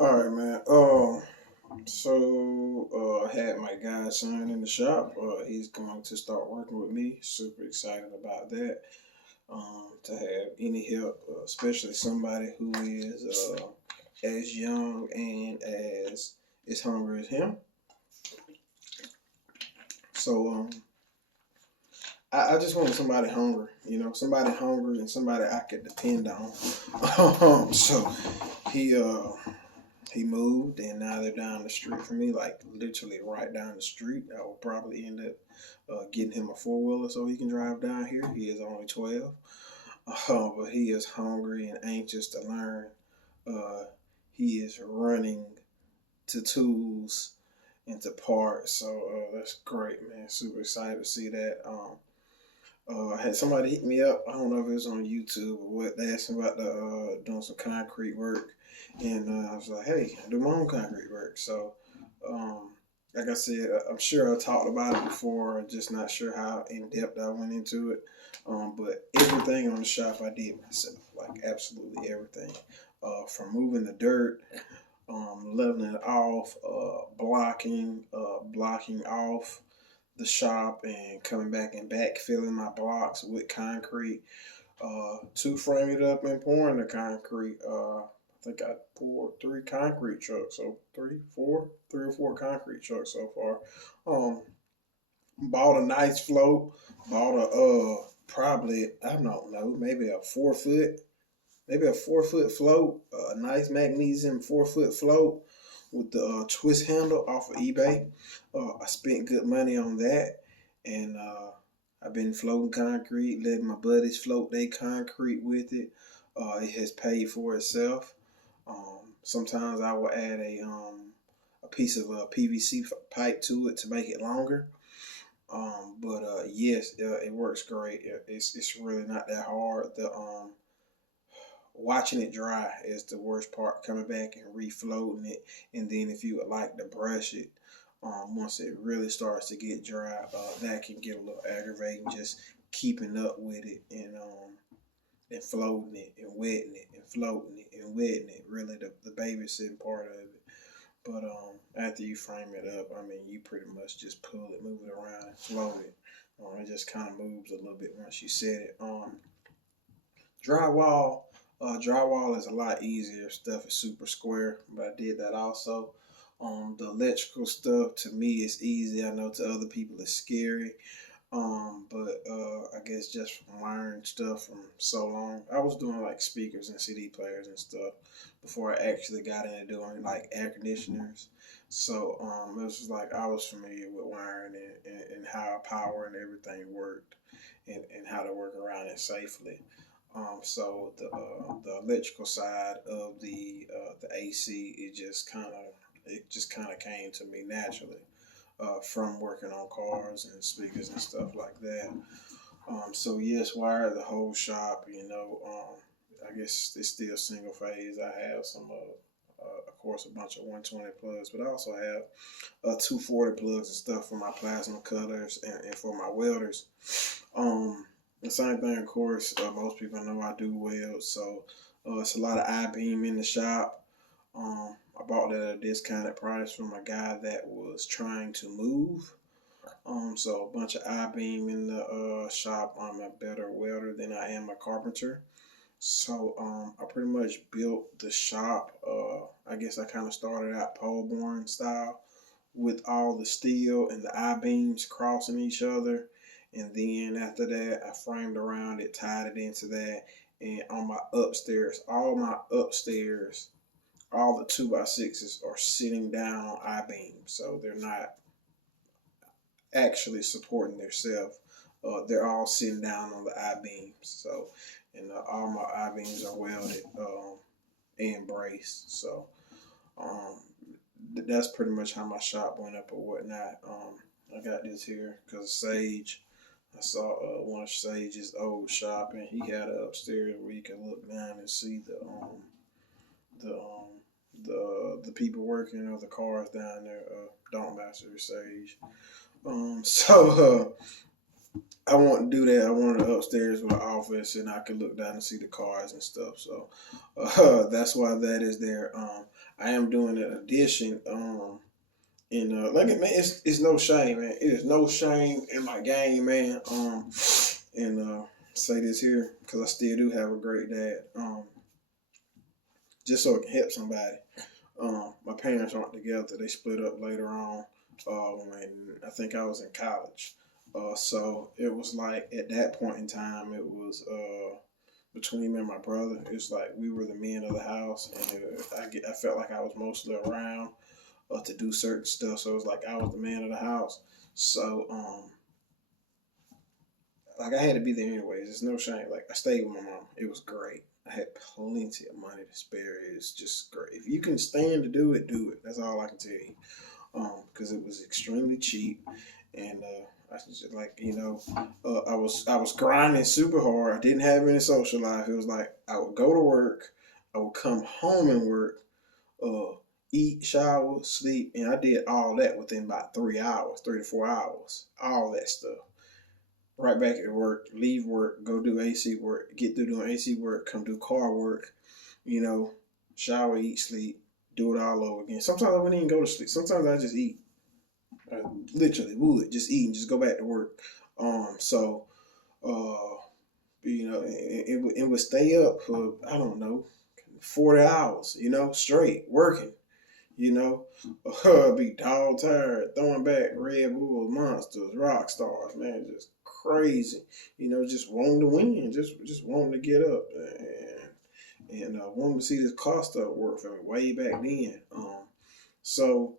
All right, man. I had my godson in the shop. He's going to start working with me. Super excited about that. To have any help, especially somebody who is as young and as hungry as him. So I just wanted somebody hungry, somebody hungry and somebody I could depend on. So he uh he moved and now they're down the street from me, like literally right down the street. I will probably end up getting him a four wheeler so he can drive down here. He is only 12, but he is hungry and anxious to learn. Uh, he is running to tools and to parts, so that's great, man. Super excited to see that. I had somebody hit me up. I don't know if it was on YouTube or what. They asked me about doing some concrete work, and I was like, "Hey, I do my own concrete work." So, like I said, I'm sure I talked about it before. Just not sure how in depth I went into it. But everything on the shop I did myself, like absolutely everything, from moving the dirt, leveling it off, blocking off the shop and coming back and backfilling my blocks with concrete, to frame it up and pouring the concrete. I think I poured three concrete trucks, so three or four concrete trucks so far. Um, Bought a nice float, bought a probably I don't know, maybe a 4 foot float, a nice magnesium 4 foot float with the twist handle off of eBay. I spent good money on that, and I've been floating concrete, letting my buddies float their concrete with it. It has paid for itself. Sometimes I will add a piece of PVC pipe to it to make it longer. But yes, it works great. It's really not that hard. The Watching it dry is the worst part. Coming back and refloating it, and then if you would like to brush it, once it really starts to get dry, that can get a little aggravating. Just keeping up with it and floating it and wetting it and floating it and wetting it. Really, the babysitting part of it. But after you frame it up, I mean, you pretty much just pull it, move it around, and float it. It just kind of moves a little bit once you set it. Drywall, drywall is a lot easier. Stuff is super square, but I did that also. The electrical stuff to me is easy. I know to other people it's scary. But I guess just from wiring stuff from so long, I was doing like speakers and CD players and stuff before I actually got into doing like air conditioners. So it was just like I was familiar with wiring and how power and everything worked, and how to work around it safely. So the electrical side of the AC, it just kind of came to me naturally, from working on cars and speakers and stuff like that. So yes, wired the whole shop. I guess it's still single phase. I have some, of course, a bunch of 120 plugs, but I also have 240 plugs and stuff for my plasma cutters and for my welders. The same thing, of course. Most people know I do weld, so it's a lot of I beam in the shop. I bought that at a discounted price from a guy that was trying to move. So a bunch of I-beam in the shop. I'm a better welder than I am a carpenter. So I pretty much built the shop. I guess I kind of started out pole barn style with all the steel and the I-beams crossing each other. And then after that, I framed around it, tied it into that. And on my upstairs, all the 2x6s are sitting down on I-beams. So they're not actually supporting themselves. They're all sitting down on the I beams. So, and all my I beams are welded, and braced. So, um, that's pretty much how my shop went up or whatnot. I got this here because Sage. I saw one of Sage's old shop, and he had it upstairs where you can look down and see the the people working or the cars down there. Don't master Sage. So I want to do that. I wanted upstairs with an office, and I could look down and see the cars and stuff. So that's why that is there. I am doing an addition. And like it, man, it's no shame, man. It is no shame in my game, man. And say this here because I still do have a great dad. Just so it can help somebody. My parents aren't together. They split up later on when I think I was in college. So it was like at that point in time, it was between me and my brother. It's like we were the men of the house, and I felt like I was mostly around to do certain stuff. So it was like I was the man of the house. So like I had to be there anyways. It's no shame. Like I stayed with my mom. It was great. I had plenty of money to spare. It's just great. If you can stand to do it, do it. That's all I can tell you. Because it was extremely cheap, and I was just like I was grinding super hard. I didn't have any social life. It was like I would go to work, I would come home and work, uh, eat, shower, sleep, and I did all that within about 3 hours, 3 to 4 hours, all that stuff. Right back at work, leave work, go do AC work, get through doing AC work, come do car work, you know, shower, eat, sleep, do it all over again. Sometimes I wouldn't even go to sleep. Sometimes I just eat. I literally would just eat and just go back to work. So, uh, it would stay up for, I don't know, 40 hours, straight working, you know, be dog tired, throwing back Red Bulls, Monsters, Rock Stars, man, just crazy, just wanting to win, just wanting to get up and wanting to see this car stuff work for me way back then. So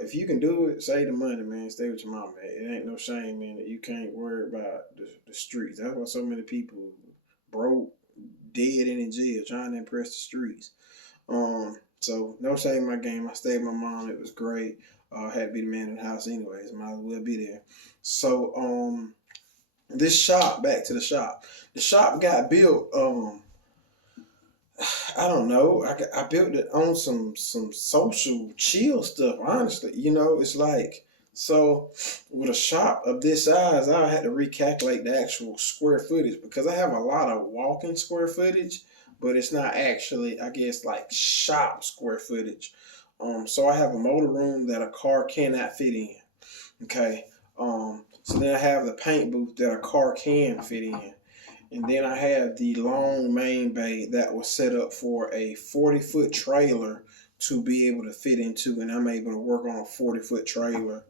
if you can do it, save the money, man. Stay with your mom, man. It ain't no shame, man, that you can't worry about the streets. That's why so many people broke, dead, and in jail trying to impress the streets. So no shame in my game. I stayed with my mom. It was great. I had to be the man in the house anyways. Might as well be there. So this shop, back to the shop. The shop got built. I don't know. I built it on some social chill stuff. Honestly, it's like so with a shop of this size, I had to recalculate the actual square footage because I have a lot of walking square footage, but it's not actually, I guess, like shop square footage. So I have a motor room that a car cannot fit in. Okay. So then I have the paint booth that a car can fit in. And then I have the long main bay that was set up for a 40-foot trailer to be able to fit into, and I'm able to work on a 40-foot trailer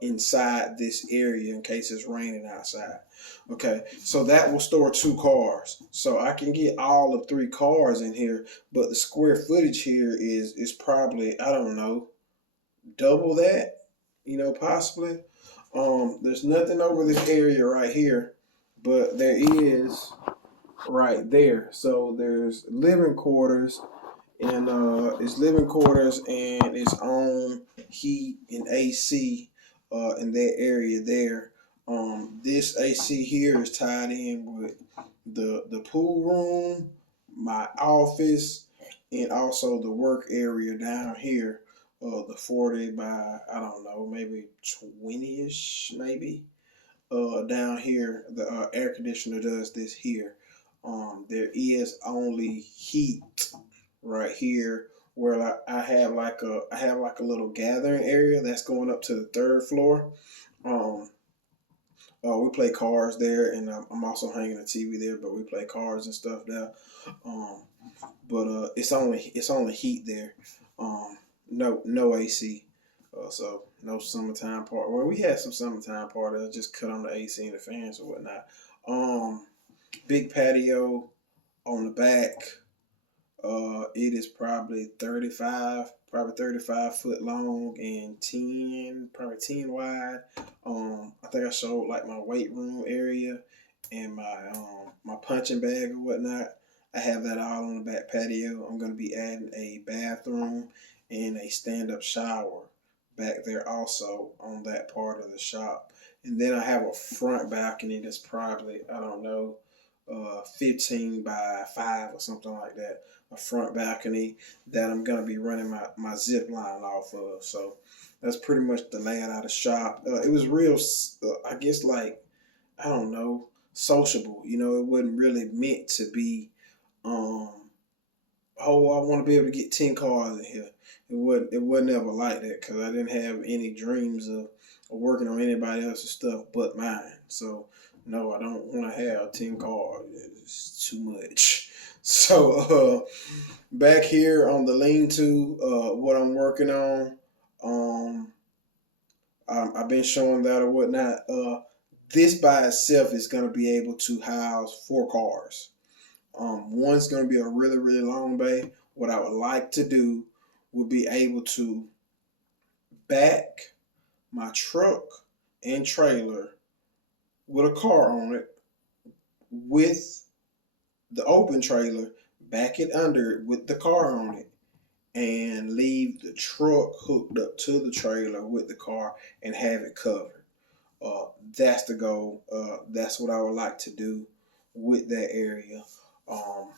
inside this area in case it's raining outside. Okay, so that will store 2 cars. So I can get all of 3 cars in here, but the square footage here is probably, I don't know, double that, possibly. There's nothing over this area right here, but there is right there. So there's living quarters, and it's living quarters and its own heat and AC in that area there. This AC here is tied in with the pool room, my office, and also the work area down here. The 40 by, I don't know, maybe 20-ish, maybe. Down here, the air conditioner does this here. There is only heat right here where I have like a little gathering area that's going up to the 3rd floor. Um, we play cards there, and I'm also hanging a TV there, but we play cards and stuff there. Um, but it's only heat there. No AC. So no summertime part. Well, we had some summertime parties. I just cut on the AC and the fans or whatnot. Big patio on the back. It is probably 35 foot long and 10, probably 10 wide. I think I showed like my weight room area and my punching bag or whatnot. I have that all on the back patio. I'm gonna be adding a bathroom and a stand-up shower back there also on that part of the shop. And then I have a front balcony that's probably, I don't know, 15 by 5 or something like that. A front balcony that I'm going to be running my zip line off of. So that's pretty much the layout of the shop. It was real, I guess, like I don't know, sociable. You know, it wasn't really meant to be. Um, oh, I want to be able to get 10 cars in here. It wasn't ever like that because I didn't have any dreams of working on anybody else's stuff but mine. So no, I don't want to have 10 cars. It's too much. So back here on the lean-to, what I'm working on, um, I've been showing that or whatnot. This by itself is going to be able to house 4 cars. One's going to be a really, really long bay. What I would like to do would be able to back my truck and trailer with a car on it with the open trailer, back it under it with the car on it, and leave the truck hooked up to the trailer with the car and have it covered. Uh, that's the goal. That's what I would like to do with that area. Um,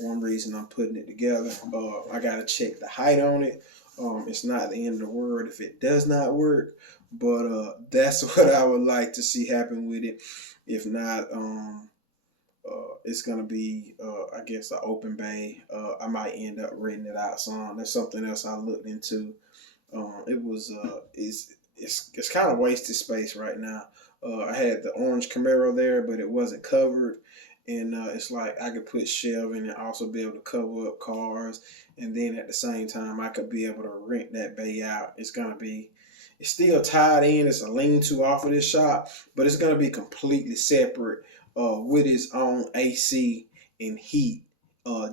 One reason I'm putting it together, I gotta check the height on it. It's not the end of the world if it does not work, but that's what I would like to see happen with it. If not, it's gonna be, I guess, an open bay. I might end up renting it out some. That's something else I looked into. It was it's kind of wasted space right now. I had the orange Camaro there, but it wasn't covered, and it's like I could put shelving and also be able to cover up cars, and then at the same time I could be able to rent that bay out. It's still tied in. It's a lean-to off of this shop, but it's gonna be completely separate, with its own AC and heat,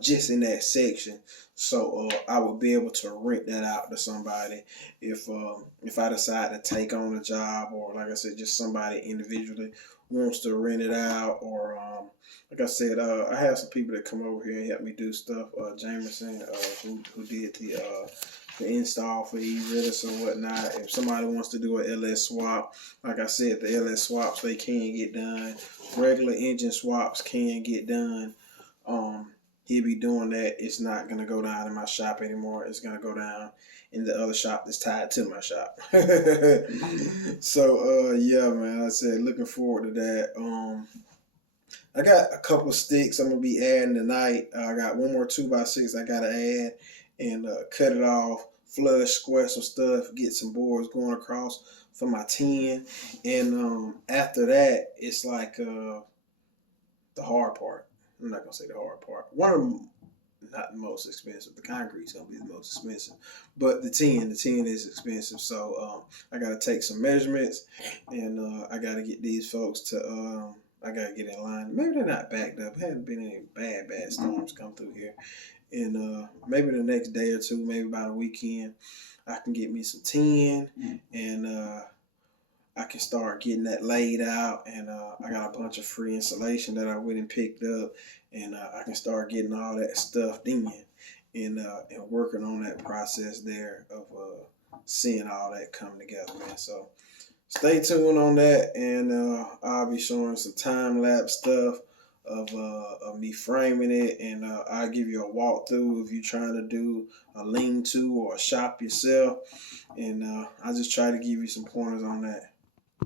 just in that section. So I would be able to rent that out to somebody if I decide to take on a job, or like I said, just somebody individually wants to rent it out, or like I said, I have some people that come over here and help me do stuff. Jamerson, who did the install for E-Redis or whatnot. If somebody wants to do a LS swap, like I said, the LS swaps, they can get done. Regular engine swaps can get done. He'll be doing that. It's not gonna go down in my shop anymore. It's gonna go down in the other shop that's tied to my shop. So yeah, man, I said looking forward to that. I got a couple of sticks I'm gonna be adding tonight. I got one more 2x6 I gotta add and cut it off, flush, square some stuff, get some boards going across for my 10. And after that, it's like the hard part. I'm not gonna say the hard part. One of them, not the most expensive. The concrete's gonna be the most expensive, but the 10 is expensive. So I gotta take some measurements, and I gotta get these folks to. I gotta get in line. Maybe they're not backed up. Haven't been any bad storms come through here, and maybe the next day or two, maybe by the weekend, I can get me some 10, and I can start getting that laid out, and I got a bunch of free insulation that I went and picked up, and I can start getting all that stuff in, and working on that process there of seeing all that come together, man. So stay tuned on that, and I'll be showing some time lapse stuff of me framing it, and I'll give you a walkthrough if you're trying to do a lean-to or a shop yourself, and I just try to give you some pointers on that.